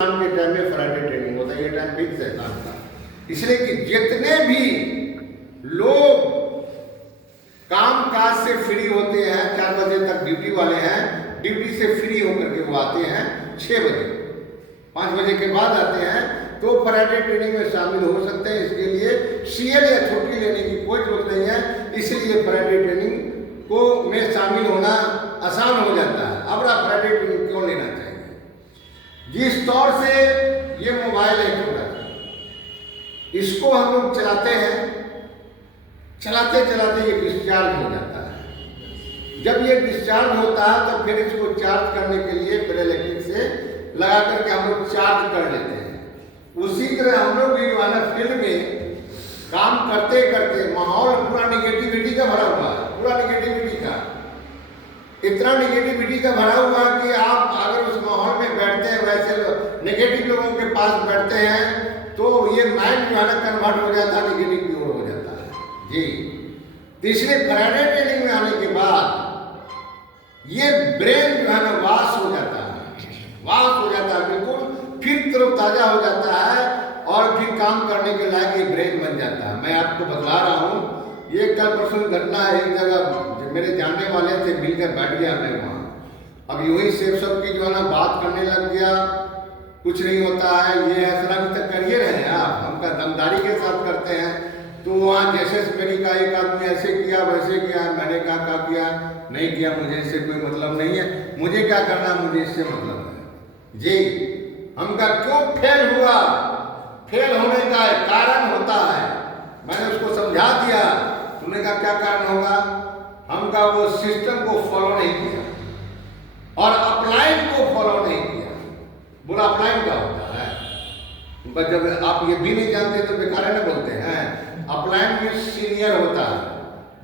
शाम के टाइम में फ्राइडे ट्रेनिंग होता है, ये टाइम फिक्स है काम का। इसलिए कि जितने भी लोग काम काज से फ्री होते हैं, 4 बजे तक ड्यूटी वाले हैं, ड्यूटी से फ्री होकर के वो आते हैं 6 बजे, 5 बजे के बाद आते हैं, तो फ्राइडे ट्रेनिंग में शामिल हो सकते हैं। इसके लिए सीएल या छुट्टी लेने की कोई जरूरत नहीं है, इसलिए फ्राइडे ट्रेनिंग को में शामिल होना आसान हो जाता है। अब आप फ्राइडे ट्रेनिंग क्यों लेना चाहिए? जिस तौर से ये मोबाइल है छोटा, इसको हम लोग चलाते हैं, चलाते चलाते ये डिस्चार्ज हो जाता है। जब ये डिस्चार्ज होता है तो फिर इसको चार्ज करने के लिए फिर इलेक्ट्रिक से लगा करके हम लोग चार्ज कर लेते हैं। उसी तरह हम लोग भी जो है ना फील्ड में काम करते करते माहौल पूरा निगेटिविटी का भरा हुआ है, पूरा निगेटिविटी का, इतना निगेटिविटी का भरा हुआ है कि आप अगर उस माहौल में बैठते हैं, वैसे नेगेटिव लोगों के पास बैठते हैं, तो ये माइंड जो है ना कन्वर्ट हो जाता है, निगेटिव की ओर हो जाता है जी। तो इसलिए फ्राइडे ट्रेनिंग में आने के बाद ये ब्रेन जो है ना वाश हो जाता है, वाश हो जाता है, बिल्कुल फिर तरोताजा हो जाता है और फिर काम करने के लायक ये ब्रेन बन जाता है। मैं आपको बता रहा हूँ, ये कल परसों की घटना है। एक जगह मेरे जानने वाले थे, मिलकर बैठ गया मैं वहाँ, अब यूं ही सेब सब की जो है ना बात करने लग गया, कुछ नहीं होता है, ये ऐसा भी तक करिए रहे हैं आप, हमका दमदारी के साथ करते हैं। तो वहाँ जैसे मेरी का एक आदमी ऐसे किया वैसे किया, मैंने कहा क्या किया, नहीं किया, मुझे इससे कोई मतलब नहीं है, मुझे क्या करना, मुझे इससे मतलब है जी। हमका क्यों फेल हुआ, फेल होने का कारण होता है, मैंने उसको समझा दिया। तुमने कहा क्या कारण होगा, हमका वो सिस्टम को फॉलो नहीं किया और अपलाइन को फॉलो नहीं किया। बोला अपलाइन क्या होता है, जब आप ये भी नहीं जानते तो बेकार है ना बोलते हैं। अपलाइन भी सीनियर होता है,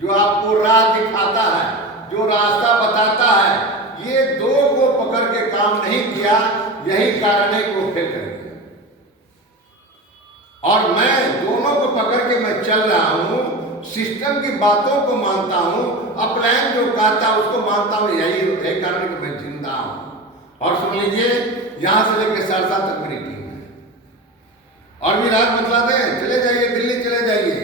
जो आपको राह दिखाता है, जो रास्ता बताता है। ये दो को पकड़ के काम नहीं किया, यही कारण है कि वो फेल कर गया। और मैं दोनों को पकड़ के मैं चल रहा हूं, सिस्टम की बातों को मानता हूं, अपलाइन जो कहता है उसको मानता हूं, यही कारण कि मैं जिंदा हूं। और सुन लीजिए, यहां से लेकर सहरसा तक मेरी टीम है, और भी रात बतला दें, चले जाइए दिल्ली, चले जाइए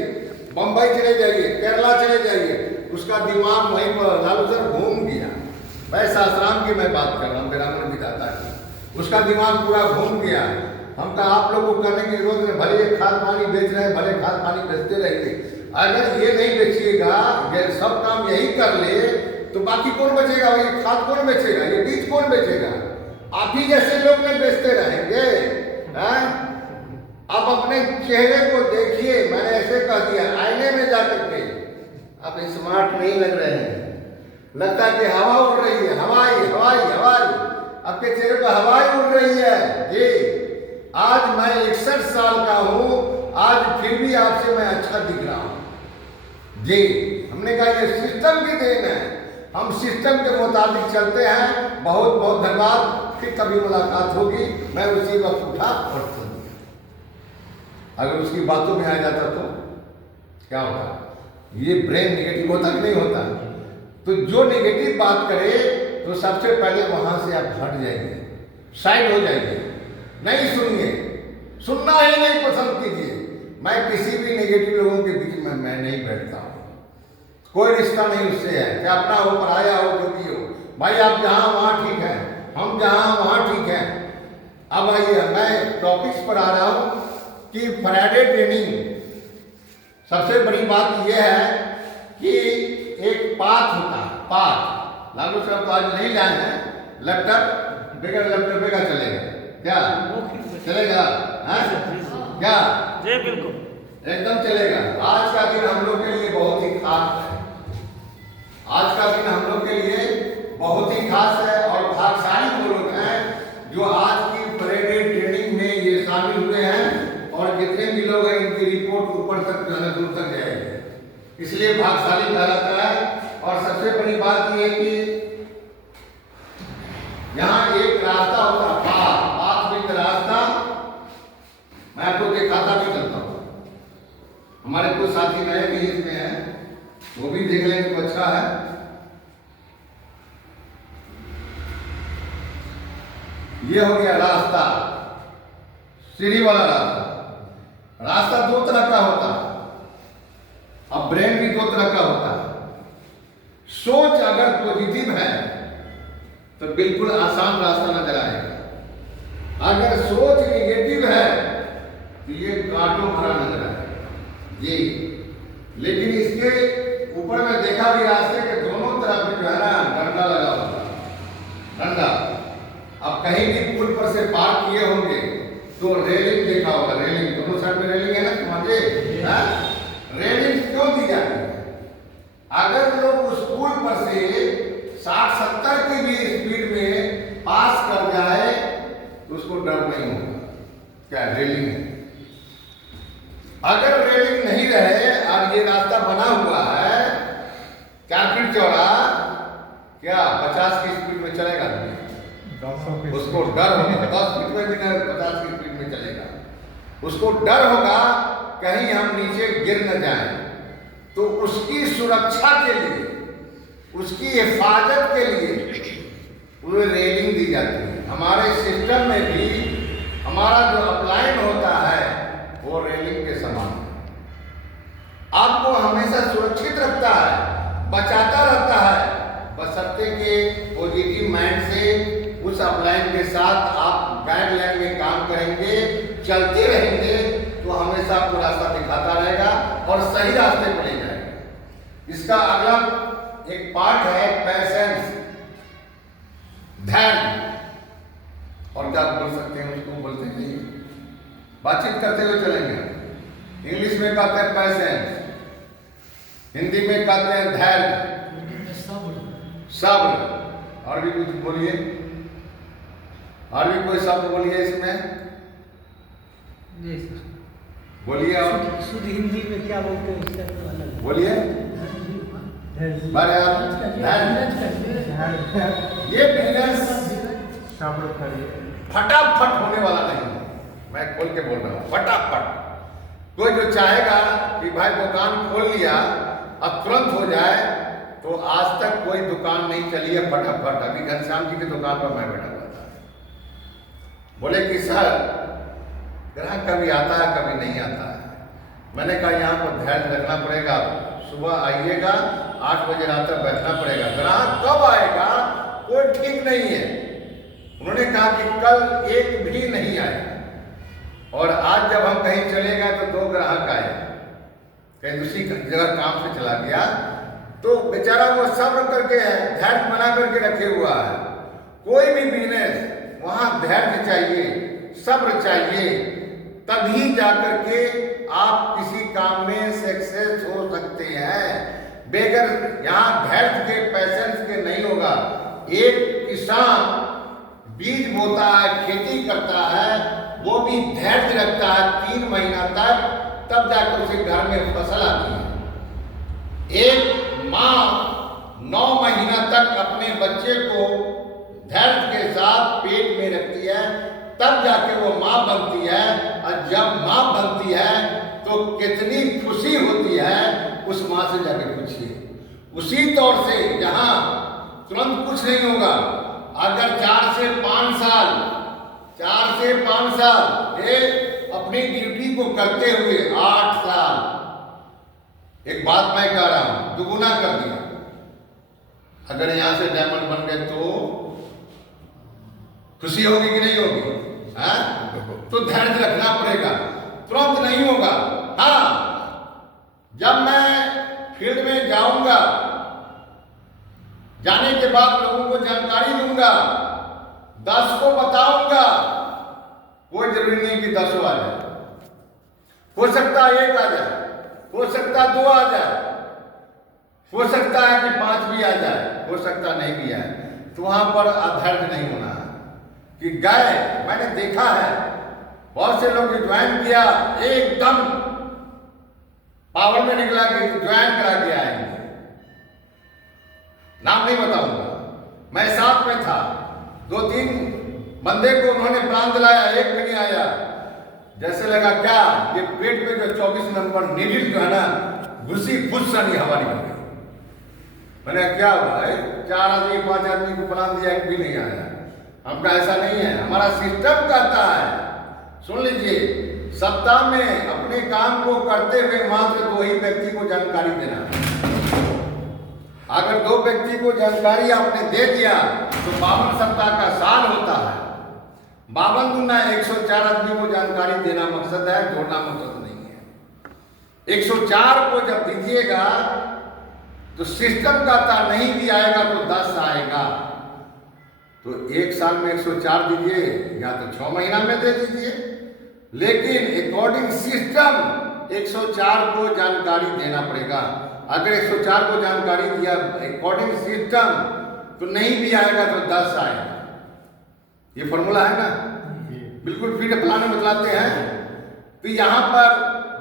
बंबई, चले जाइए केरला, चले जाइए, उसका दिमाग वहीं पर लालू सर घूम गया। मैं सासाराम की मैं बात कर रहा हूँ, ब्राह्मण विधाता की, उसका दिमाग पूरा घूम गया। हम कहा आप लोगों को करने की जरूरत नहीं, भले ये खाद पानी बेच रहे हैं, भले खाद पानी बेचते रहेंगे, अगर ये नहीं बेचिएगा, सब काम यही कर ले तो बाकी कौन बचेगा? ये खाद कौन बेचेगा, ये बीज कौन बेचेगा? आप ही जैसे लोग में बेचते रहेंगे। आप अपने चेहरे को देखिए, मैंने ऐसे कह दिया, आईने में जाकर के आप स्मार्ट नहीं लग रहे हैं, लगता है कि हवा उड़ रही है, हवाई हवाई हवाई, आपके चेहरे पर हवाई उड़ रही है जी। आज मैं 61 साल का हूं, आज फिर भी आपसे मैं अच्छा दिख रहा हूं जी। हमने कहा ये सिस्टम की देन है, हम सिस्टम के मुताबिक चलते हैं। बहुत बहुत धन्यवाद, फिर कभी मुलाकात होगी। मैं उसी वक्त उठा और सुन दिया। अगर उसकी बातों में आ जाता तो क्या होता? ये ब्रेन निगेटिव होता कि नहीं होता? तो जो निगेटिव बात करे तो सबसे पहले वहां से आप हट जाइए, साइड हो जाइए, नहीं सुनिए, सुनना ही नहीं पसंद कीजिए। मैं किसी भी नेगेटिव लोगों के बीच में मैं नहीं बैठता हूँ, कोई रिश्ता नहीं उससे है, क्या अपना हो पराया हो जो भी हो। भाई आप जहाँ वहाँ ठीक है, हम जहाँ वहाँ ठीक है। अब आइए, मैं टॉपिक्स पर आ रहा हूँ कि फ्राइडे ट्रेनिंग, सबसे बड़ी बात यह है कि एक पाथ होता है, पाथ। लालू साहब तो आज नहीं लाए हैं लैपटॉप, बगैर लैपटॉप का चलेगा क्या? चलेगा हाँ क्या? जी बिल्कुल एकदम चलेगा। आज का दिन हम लोग के लिए बहुत ही खास है, आज का दिन हम लोग के लिए बहुत ही खास है, और भाग्यशाली वो लोग हैं जो आज की फ्राइडे ट्रेनिंग में ये शामिल हुए हैं, और जितने भी लोग हैं इनकी रिपोर्ट ऊपर तक जाना, दूर तक जाएगी, इसलिए भाग्यशाली कहा जाता है। और सबसे बड़ी बात यह है कि यहाँ एक रास्ता होता है, पाथ विद रास्ता, मैं आपको दिखाता भी चलता हूँ। हमारे कुछ साथी नए भी इसमें हैं, वो भी देख लेंगे तो अच्छा है। ये हो गया रास्ता, सीढ़ी वाला रास्ता। रास्ता दो तरह का होता है, अब ब्रेन भी दो तरह का होता है। सोच अगर पॉजिटिव है तो बिल्कुल आसान रास्ता नजर आएगा। अगर सोच निगेटिव है तो ये कांटों भरा नजर आएगा ये। लेकिन इसके ऊपर में देखा भी रास्ते के दोनों तरफ जो है ना डंडा लगा होता है, डंडा। अब कहीं भी पुल पर से पार किए होंगे तो रेलिंग देखा होगा, रेलिंग दोनों साइड में रेलिंग है ना तुम्हारे, रेलिंग क्यों दी जाती है? अगर लोग उस पुल पर से 60-70 की भी स्पीड में पास कर जाए तो उसको डर नहीं होगा, क्या रेलिंग है। अगर रेलिंग नहीं रहे और ये रास्ता बना हुआ है 4 फीट चौड़ा, क्या 50 की स्पीड में चलेगा? उसको डर होगा, 10 फीट में भी नहीं 50 की स्पीड में चलेगा। उसको डर होगा कहीं हम नीचे गिर न जाएं, तो उसकी सुरक्षा के लिए, उसकी हिफाजत के लिए वो रेलिंग दी जाती है। हमारे सिस्टम में भी हमारा जो अपलाइन होता है वो रेलिंग के समान है, आपको हमेशा सुरक्षित रखता है, बचाता रहता है, बशर्ते के पॉजिटिव माइंड से उस अपलाइन के साथ आप गाइडलाइन में काम करेंगे, चलते रहेंगे तो हमेशा आपको रास्ता दिखाता रहेगा और सही रास्ते पर ले जाएगा। इसका अगला एक पार्ट है पैशेंस, धैर्य। और क्या बोल सकते हैं उसको, बोलते नहीं, बातचीत करते हुए चलेंगे। इंग्लिश में कहते हैं पैशेंस, हिंदी में कहते हैं धैर्य, सब्र। और भी कुछ बोलिए, और भी कोई शब्द बोलिए इसमें, बोलिए। और शुद्ध हिंदी में क्या बोलते हैं इसका बोलिए। ये बिजनेस फटाफट होने वाला नहीं है, मैं खोल के बोल रहा हूँ, फटाफट। कोई जो चाहेगा कि भाई दुकान खोल लिया अब तुरंत हो जाए, तो आज तक कोई दुकान नहीं चली है फटाफट। अभी घनश्याम जी की दुकान पर मैं बैठा हुआ था, बोले कि सर ग्राहक कभी आता है कभी नहीं आता है। मैंने कहा यहाँ पर धैर्य रखना पड़ेगा, सुबह आइएगा 8 बजे रात तक बैठना पड़ेगा, ग्राहक कब आएगा कोई ठीक नहीं है। उन्होंने कहा कि कल एक भी नहीं आया, और आज जब हम कहीं चले गए तो 2 ग्राहक आए, कहीं दूसरी जगह काम से चला गया, तो बेचारा वो सब्र करके है, धैर्य बना करके रखे हुआ है। कोई भी बिजनेस वहां धैर्य चाहिए, सब्र चाहिए, तभी जाकर के आप किसी काम में सक्सेस हो सकते हैं। बेगर यहाँ धैर्य के, पैशेंस के नहीं होगा। एक किसान बीज बोता है, खेती करता है, वो भी धैर्य रखता है 3 महीना तक, तब जाकर उसे घर में फसल आती है। एक माँ 9 महीना तक अपने बच्चे को धैर्य के साथ पेट में रखती है, तब जाके वो माँ बनती है। और जब माँ बनती है तो कितनी खुशी होती है, उस माँ से जाके पूछिए। उसी तौर से यहाँ तुरंत कुछ नहीं होगा। अगर 4 से 5 साल, 4 से 5 साल ये अपनी ड्यूटी को करते हुए 8 साल, एक बात मैं कह रहा हूं, दुगुना कर दिया। अगर यहां से डायमंड बन गए तो खुशी होगी कि नहीं होगी? तो धैर्य रखना पड़ेगा, तुरंत नहीं होगा। हाँ, जब मैं फील्ड में जाऊंगा, जाने के बाद लोगों को जानकारी दूंगा, 10 को बताऊंगा, कोई जरूरी नहीं कि 10 आ जाए, हो सकता है 1 आ जाए, हो सकता 2 आ जाए, हो सकता है कि 5 भी आ जाए, हो सकता नहीं भी आए। तो वहां पर अधैर्य नहीं होना है कि गए। मैंने देखा है बहुत से लोग ज्वाइन किया, एकदम पावर में निकला कि ज्वाइन करा के आएंगे। नाम नहीं बताऊंगा, मैं साथ में था। 2-3 बंदे को उन्होंने प्राण दिलाया, एक भी नहीं आया। जैसे लगा क्या ये पेट में जो 24 नंबर नीडल जो है ना, घुसी फुस सा नहीं हवा निकल गई। मैंने क्या हुआ, 4 आदमी 5 आदमी को प्राण दिया, एक भी नहीं आया। हमका ऐसा नहीं है, हमारा सिस्टम कहता है सुन लीजिए, सप्ताह में अपने काम को करते हुए मात्र 2 ही व्यक्ति को जानकारी देना। अगर 2 व्यक्ति को जानकारी आपने दे दिया तो 52 सप्ताह का साल होता है। 52 दूना 104 आदमी को जानकारी देना मकसद है, जोड़ना मकसद नहीं है। 104 को जब दीजिएगा तो सिस्टम कहता नहीं भी आएगा तो 10 आएगा। तो 1 साल में 104 दीजिए या तो 6 महीना में दे दीजिए, लेकिन अकॉर्डिंग सिस्टम 104 को जानकारी देना पड़ेगा। अगर 104 को जानकारी दिया अकॉर्डिंग सिस्टम तो नहीं भी आएगा तो 10 आएगा। ये फॉर्मूला है ना, बिल्कुल फिट प्लान में बतलाते हैं। तो यहाँ पर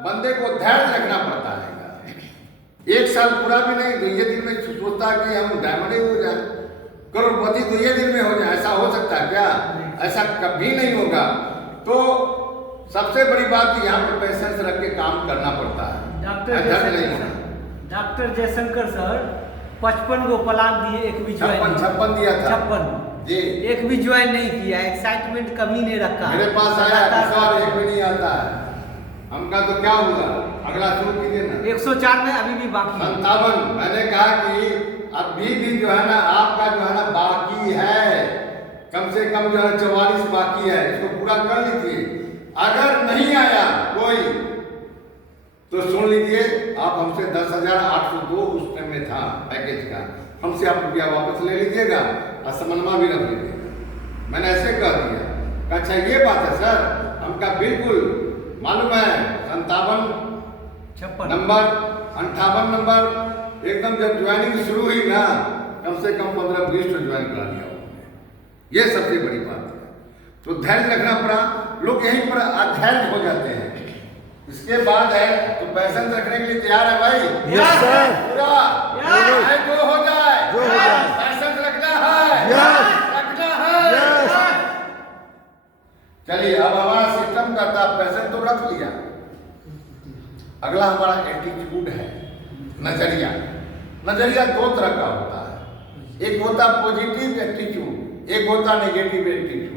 बंदे को धैर्य रखना पड़ता है। 1 साल पूरा भी नहीं, 2 दिन में सोचता है कि हम डायमंड ही हो जाए, करोड़पति 2 दिन में हो जाए। ऐसा हो सकता है क्या? ऐसा कभी नहीं होगा। तो सबसे बड़ी बात यहाँ पर पेशेंस रख के काम करना पड़ता है। डॉक्टर जयशंकर सर 55 को प्लान दिए, एक भी ज्वाइन 56 दिया था 56 जी, एक भी ज्वाइन नहीं किया। एक्साइटमेंट कभी नहीं रखा। मेरे पास आया, इस बार एक भी नहीं आता है। हमका तो क्या हुआ, अगला शुरू कीजिए ना। 104 में अभी भी बाकी 57। मैंने कहा कि अभी भी जो है ना आपका जो है ना बाकी है, कम से कम जो है 44 बाकी है, इसको पूरा कर लीजिए। अगर नहीं आया कोई तो सुन लीजिए, आप हमसे 10,802 उस टाइम में था पैकेज का, हमसे आप रुपया वापस ले लीजिएगा और समन्वय भी रख लीजिएगा। मैंने ऐसे कह दिया। अच्छा ये बात है सर, हमका बिल्कुल मालूम है। 57 नंबर 58 नंबर एकदम जब ज्वाइनिंग शुरू हुई ना, कम से कम 15-20 तो ज्वाइन करा दिया उन्होंने। ये सबसे बड़ी बात है। तो धैर्य रखना पड़ा, लोग यहीं पर अधैर्य हो जाते हैं। इसके बाद है तो पैसेंस रखने के लिए तैयार है भाई? यस सर, पूरा है जो हो जाए, पैसेंस रखना है, रखना है। चलिए अब हमारा सिस्टम कहता है पैसेंस तो रख लिया। अगला हमारा एटीट्यूड है, नजरिया। नजरिया 2 तरह का होता है, एक होता पॉजिटिव एटीट्यूड, एक होता नेगेटिव एटीट्यूड।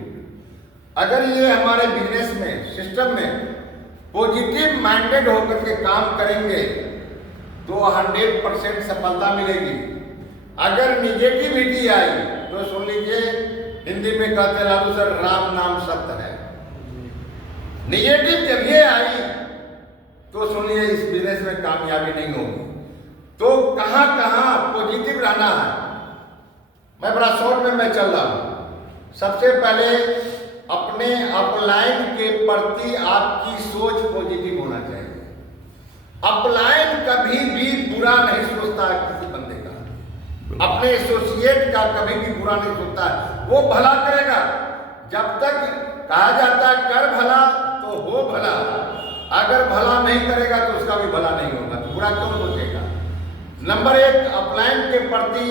अगर ये हमारे बिजनेस में सिस्टम में पॉजिटिव माइंडेड होकर के काम करेंगे तो 100% सफलता मिलेगी। अगर निगेटिविटी आई तो सुन लीजिए, हिंदी में कहते हैं लालू सर, राम नाम सत्य है। निगेटिव जब ये आई तो सुनिए इस बिजनेस में कामयाबी नहीं होगी। तो कहां कहां पॉजिटिव रहना है, मैं बड़ा शॉर्ट में मैं चल रहा हूं। सबसे पहले अपने अपलाइन के प्रति आपकी सोच पॉजिटिव होना चाहिए। अपलाइन कभी भी बुरा नहीं सोचता है किसी बंदे का, अपने एसोसिएट का कभी भी बुरा नहीं सोचता है। वो भला करेगा। जब तक कहा जाता है कर भला तो हो भला, अगर भला नहीं करेगा तो उसका भी भला नहीं होगा, तो बुरा क्यों सोचेगा? नंबर 1, अपलाइन के प्रति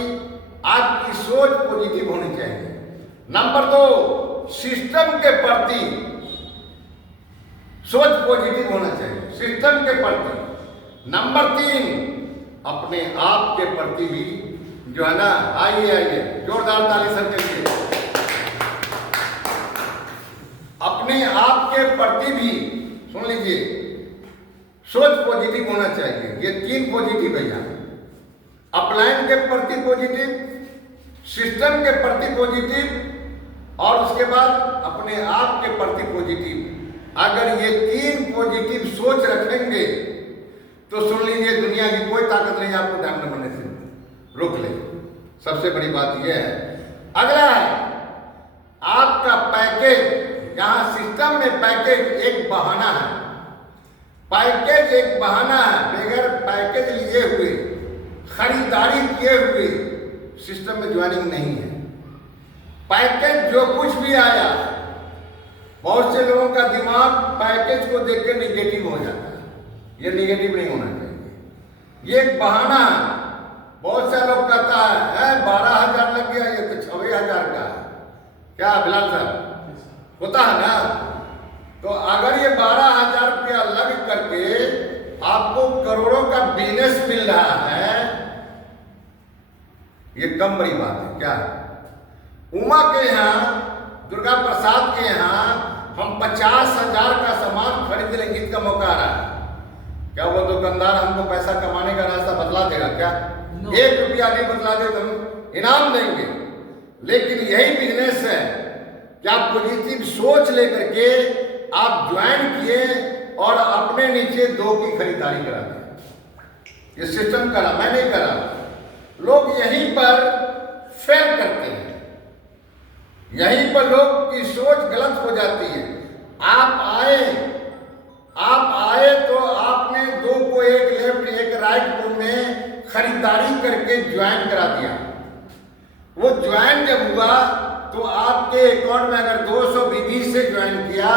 आपकी सोच पॉजिटिव होनी चाहिए। नंबर 2, सिस्टम के प्रति सोच पॉजिटिव होना चाहिए, सिस्टम के प्रति। नंबर 3, अपने आप के प्रति भी जो है ना, आइए जोरदार ताली सब के लिए। अपने आप के प्रति भी सुन लीजिए सोच पॉजिटिव होना चाहिए। ये 3 पॉजिटिव है यहाँ। अपलाइन के प्रति पॉजिटिव, सिस्टम के प्रति पॉजिटिव और उसके बाद अपने आप के प्रति पॉजिटिव। अगर ये 3 पॉजिटिव सोच रखेंगे तो सुन लीजिए दुनिया की कोई ताकत नहीं आपको डायमंड बनने से रोक ले। सबसे बड़ी बात यह है। अगला है आपका पैकेज। यहां सिस्टम में पैकेज एक बहाना है, पैकेज एक बहाना है। बगैर पैकेज लिए हुए, खरीदारी किए हुए सिस्टम में ज्वाइनिंग नहीं है। पैकेज जो कुछ भी आया, बहुत से लोगों का दिमाग पैकेज को देख के निगेटिव हो जाता है। ये निगेटिव नहीं होना चाहिए, ये एक बहाना है। बहुत से लोग कहता है 12,000 लग गया, ये तो 6,000 का है। क्या बिलाल साहब होता है ना? तो अगर ये 12,000 रुपया लग करके आपको करोड़ों का बिजनेस मिल रहा है, ये कम बड़ी बात है क्या? उमा के यहाँ, दुर्गा प्रसाद के यहाँ हम 50,000 का सामान खरीद लेंगे, इसका मौका आ रहा है। क्या वो दुकानदार हमको पैसा कमाने का रास्ता बतला देगा क्या? 1 रुपया नहीं बतला दे तो हम इनाम देंगे। लेकिन यही बिजनेस है कि आप पॉजिटिव सोच लेकर के आप ज्वाइन किए और अपने नीचे 2 की खरीदारी करा दें। ये सिस्टम करा, मैं नहीं करा। लोग यहीं पर फेल करते हैं, यहीं पर लोग की सोच गलत हो जाती है। आप आए तो आपने 2 को 1 लेफ्ट 1 राइट में खरीदारी करके ज्वाइन करा दिया। वो ज्वाइन जब हुआ तो आपके अकाउंट में अगर 200 विधि से ज्वाइन किया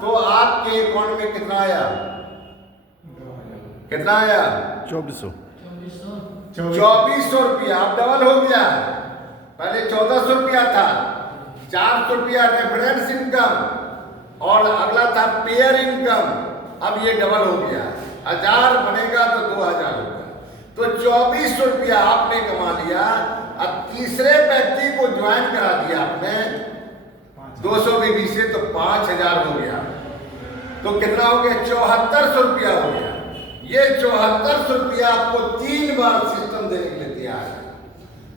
तो आपके अकाउंट में कितना आया? कितना आया? 2400 रुपया। अब डबल हो गया। पहले 1400 रुपया था, 400 रुपया रेफरेंस इनकम और अगला था पेयर इनकम। अब ये डबल हो गया, 1000 बनेगा तो 2000 होगा। तो 2400 रुपया आपने कमा लिया। अब तीसरे व्यक्ति को ज्वाइन करा दिया आपने 200 बीबी से, तो 5000 हो गया। तो कितना हो गया? 7400 रुपया हो गया। ये 7400 रुपया आपको 3 बार सिस्टम देने के लिए तैयार है।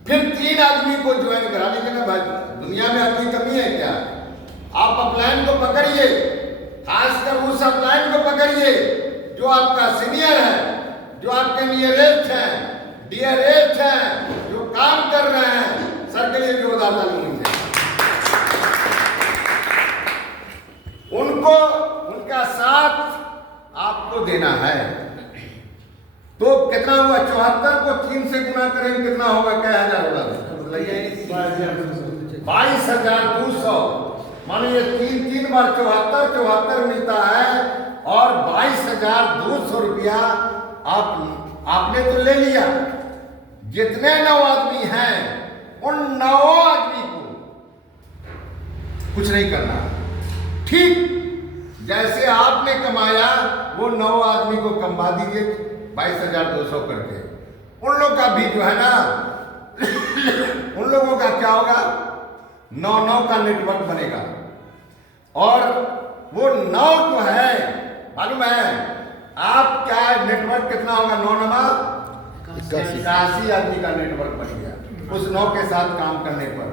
फिर 3 आदमी को ज्वाइन करा लीजिए ना भाई। दुनिया में आदमी कमी है क्या? आप अपलाइन को पकड़िए, खासकर उस अपलाइन को पकड़िए जो आपका सीनियर है, जो आपके नियरेस्ट है, डियरेस्ट है, जो काम कर रहे हैं। सर के लिए जोरदार ताली दीजिए। उनको उनका साथ आपको देना है। तो कितना हुआ? 74 को 3 से गुना करेंगे कितना होगा? क्या हजार होगा? 22,200। मानिए 3 बार 74 मिलता है और 22,200 रुपया आपने तो ले लिया। जितने 9 आदमी हैं उन 9 आदमी को कुछ नहीं करना। ठीक जैसे आपने कमाया वो 9 आदमी को कमा दीजिए 22,200 करके। उन लोग का भी जो है ना उन लोगों का क्या होगा? 9 का नेटवर्क बनेगा। और वो 9 जो है मालूम है आप क्या नेटवर्क कितना होगा? 81 आदमी का नेटवर्क बन गया उस 9 के साथ काम करने पर।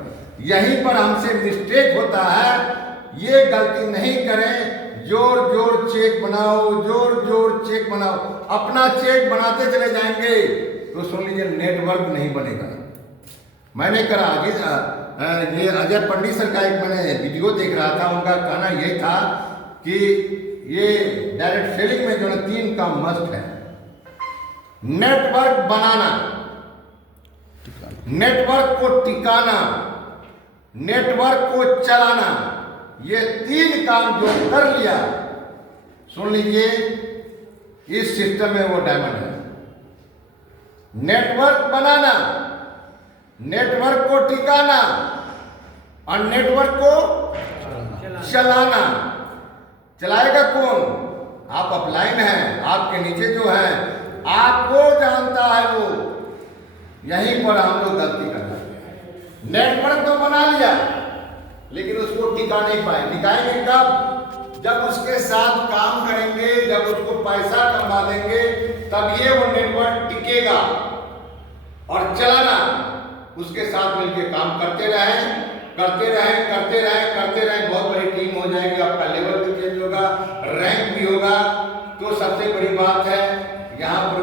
यहीं पर हमसे मिस्टेक होता है। ये गलती नहीं करें। जोर जोर चेक बनाओ, जोर जोर चेक बनाओ। अपना चेक बनाते चले जाएंगे तो सुन लीजिए नेटवर्क नहीं बनेगा। मैंने करा आगे ये अजय पंडित सर का एक मैंने वीडियो देख रहा था। उनका कहना यही था कि ये डायरेक्ट सेलिंग में जो है 3 काम मस्ट है। नेटवर्क बनाना, नेटवर्क को टिकाना, नेटवर्क को चलाना। ये 3 काम जो कर लिया सुन लीजिए इस सिस्टम में वो डायमंड है। नेटवर्क बनाना, नेटवर्क को टिकाना और नेटवर्क को चलाना। चलाएगा कौन? आप अपलाइन हैं, आपके नीचे जो है आपको जानता है वो। यहीं पर हम लोग गलती कर जाते हैं। नेटवर्क तो बना लिया लेकिन उसको टिका नहीं पाए। टिकाएंगे कब? जब उसके साथ काम करेंगे, जब उसको पैसा कमा देंगे, तब ये वो नेटवर्क टिकेगा। और चलाना, उसके साथ मिलकर काम करते रहें, करते रहें, करते रहें, करते रहें। बहुत बड़ी टीम हो जाएगी। आपका लेवल भी चेंज होगा, रैंक भी होगा। तो सबसे बड़ी बात है यहाँ पर